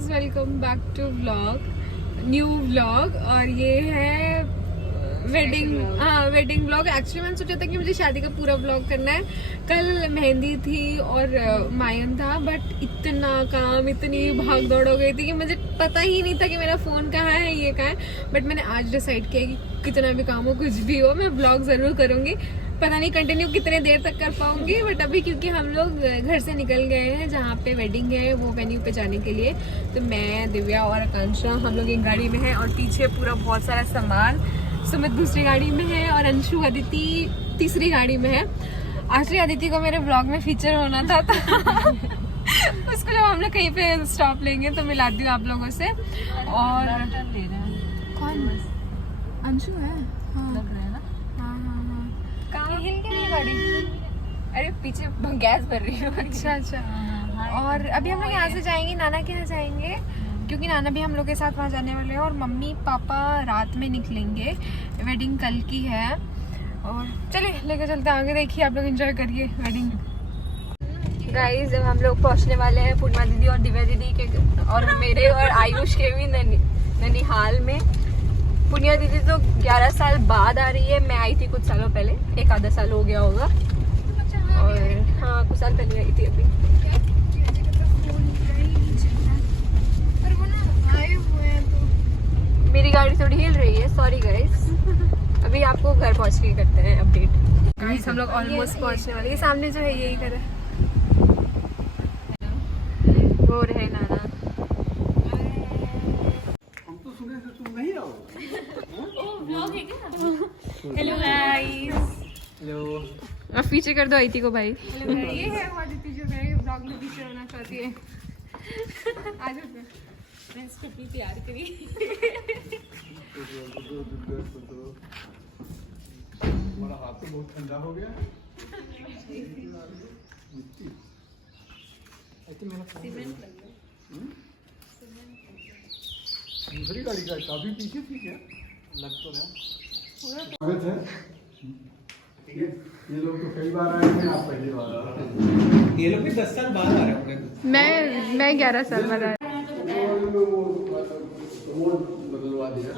Guys, welcome back to new vlog. और ये है वेडिंग व्लॉग। एक्चुअली मैंने सोचा था कि मुझे शादी का पूरा व्लॉग करना है। कल मेहंदी थी और मायन था, बट इतना काम, इतनी भाग दौड़ हो गई थी कि मुझे पता ही नहीं था कि मेरा फ़ोन कहाँ है, ये कहाँ है। बट मैंने आज डिसाइड किया कि कितना भी काम हो, कुछ भी हो, मैं व्लॉग ज़रूर करूँगी। पता नहीं कंटिन्यू कितने देर तक कर पाऊंगी, बट अभी क्योंकि हम लोग घर से निकल गए हैं जहाँ पे वेडिंग है, वो वेन्यू पे जाने के लिए। तो मैं, दिव्या और आकांक्षा हम लोग एक गाड़ी में हैं और पीछे पूरा बहुत सारा सामान। सुमित दूसरी गाड़ी में है और अंशु, अदिति तीसरी गाड़ी में है। एक्चुअली अदिति को मेरे ब्लॉग में फीचर होना था तो उसको जब हम लोग कहीं पे स्टॉप लेंगे तो मिलाती हूँ आप लोगों से। और कौन? अंशु है। हिल के नहीं गाड़ी, अरे पीछे गैस भर रही है। अच्छा। और अभी हम लोग यहाँ से जाएंगे, नाना के यहाँ जाएंगे, क्योंकि नाना भी हम लोग के साथ वहाँ जाने वाले हैं। और मम्मी पापा रात में निकलेंगे, वेडिंग कल की है। और चलिए लेके चलते हैं आगे, देखिए आप लोग एंजॉय करिए वेडिंग। गाइस, जब हम लोग पहुँचने वाले हैं पूर्णिमा दीदी और दिव्या दीदी के और मेरे और आयुष के भी ननिहाल में। पुनिया दीदी तो 11 साल बाद आ रही है, मैं आई थी कुछ सालों पहले, एक आधा साल हो गया होगा। और हाँ, कुछ साल पहले आई थी अभी। मेरी गाड़ी थोड़ी हिल रही है, सॉरी गाइस। अभी आपको घर पहुंच के करते हैं अपडेट। गाइस, हम लोग ऑलमोस्ट पहुंचने वाले हैं। सामने जो है यही घर है, वो रहे नाना। Hello guys. हेलो। अब पीछे कर दो आईती को भाई। ये है वो आदिति जो मेरे ब्लॉग में पीछे होना चाहती है। आज मैं इसको भी प्यार करी। हमारा हाथ तो बहुत ठंडा हो गया। दूसरी गाड़ी का काफी पीछे थी क्या? लग तो रहा है। ये लोग तो कई बार आए हैं, आप पहली बार आ रहे हैं। ये लोग भी 10 साल बाद आ रहे होंगे। मैं 11 साल बाद आया। बदलवा दिया।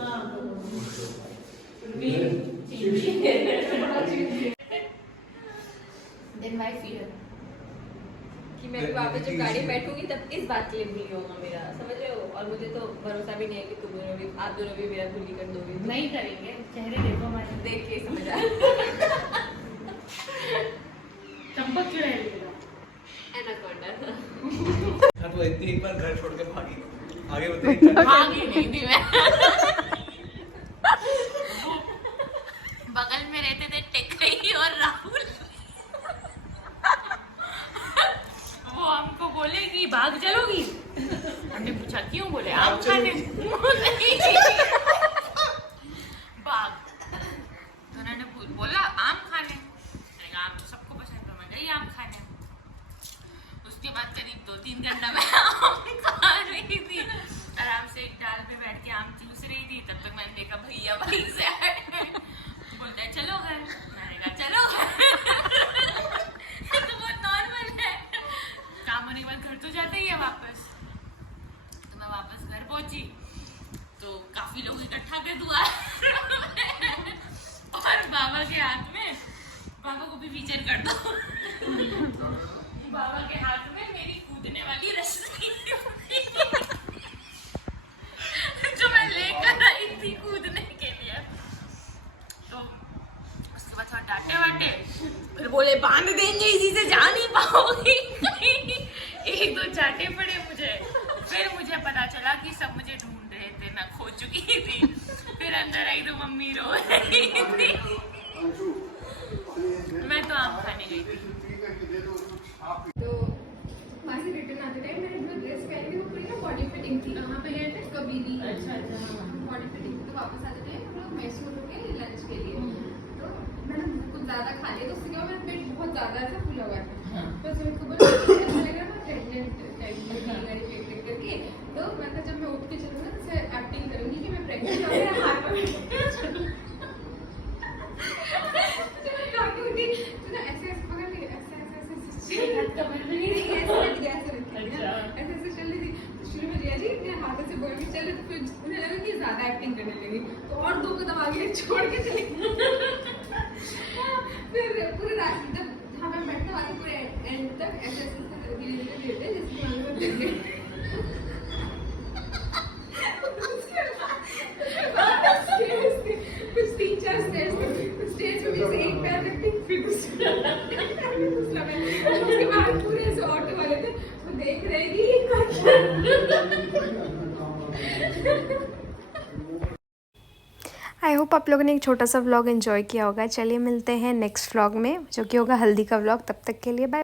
कि मैं भी वापस जब गाड़ी बैठूंगी तब इस बात के लिए भूल होगा मेरा, समझ रहे हो? और मुझे तो भरोसा भी नहीं है कि तुम दोनों भी, आप दोनों भी मेरा भूली कर दोगे। नहीं करेंगे, चेहरे देखो हमारे, देख के समझ आया। चंपक क्यों रहेगा? एनाकोंडा। हाँ, तो इतनी एक बार घर छोड़ के भागी, आगे बताइए। भागी नहीं थी मैं। बगल में रहते थे टेकई और राहुल। वो हमको बोले कि भाग चलोगी, हमने पूछा क्यों, बोले आम खाने। भाग, तो उन्होंने बोला आम खाने, आम तो सबको पसंद, तो मैं गई आम खाने। उसके बाद करीब 2-3 घंटा मैं आम खा रही थी, आराम से एक डाल पे बैठ के आम चूस रही थी। तब तक मैंने देखा भैया बाइक से आए, बोलता है चलो घर, मैंने कहा चलो घर। तो बहुत नॉर्मल है, काम होने के बाद घर तो जाते ही है वापस। तो मैं वापस घर पहुंची तो काफी लोग इकट्ठा थे दुआर और बाबा के हाथ में, बाबा को भी फीचर कर दो। बाबा के हाथ में मेरी कूदने वाली रस्सी जो मैं लेकर आई थी कूदने के लिए। तो उसके बाद थोड़ा डांटे वाटे, फिर बोले बांध देंगे, इसी से जा नहीं पाओगी। 1-2 चाटे पड़े मुझे। फिर मुझे पता चला कि सब मुझे ढूंढ रहे थे, मैं खो चुकी थी। फिर अंदर आई तो मम्मी रो रही थी। मैं तो आम खाने गई थी। तो वहाँ से रिटर्न आते टाइम मैंने जो ड्रेस पहनी थी वो पूरी ना बॉडी फिटिंग थी। कहाँ पे गए थे? कबीरी। अच्छा। बॉडी फिटिंग थी। तो वापस आते टाइम हम लोग मैसूर हो गए लंच के लिए। तो मैंने कुछ ज़्यादा खा लिया, तो उसके बाद मेरा पेट बहुत ज़्यादा ऐसा फुला हुआ था। तो सुमित को बोला ऐसा लग रहा था प्रेग्नेंट टाइप में गाड़ी पेट करके। तो मैं जब मैं उठ के चलूँगा तो एक्टिंग करूँगी कि मैं प्रेग्नेंट हूँ, मेरा हाथ में ऐसे पकड़ लिया, ऐसे ऐसे ऐसे ऐसे चल रही थी। शुरू में लिया जी मैं हाथों से बोल के चले, तो फिर उन्हें लगा कि ज्यादा एक्टिंग करने लगी, तो और 2 कदम आगे छोड़ के चले। फिर पूरे रास्ते तक हमें बैठने वाले पूरे एंड तक ऐसे ऐसे धीरे धीरे देते जैसे कि हमें देंगे। कुछ 3-4 स्टेज पे भी से एक पैर रखते फिर दूसरा पैर, उसके बाद पूरे ऐसे ऑटो वाले थे वो देख रहे कि ये क्या। आई होप आप लोगों ने एक छोटा सा व्लॉग एंजॉय किया होगा। चलिए मिलते हैं नेक्स्ट व्लॉग में, जो कि होगा हल्दी का व्लॉग। तब तक के लिए बाय।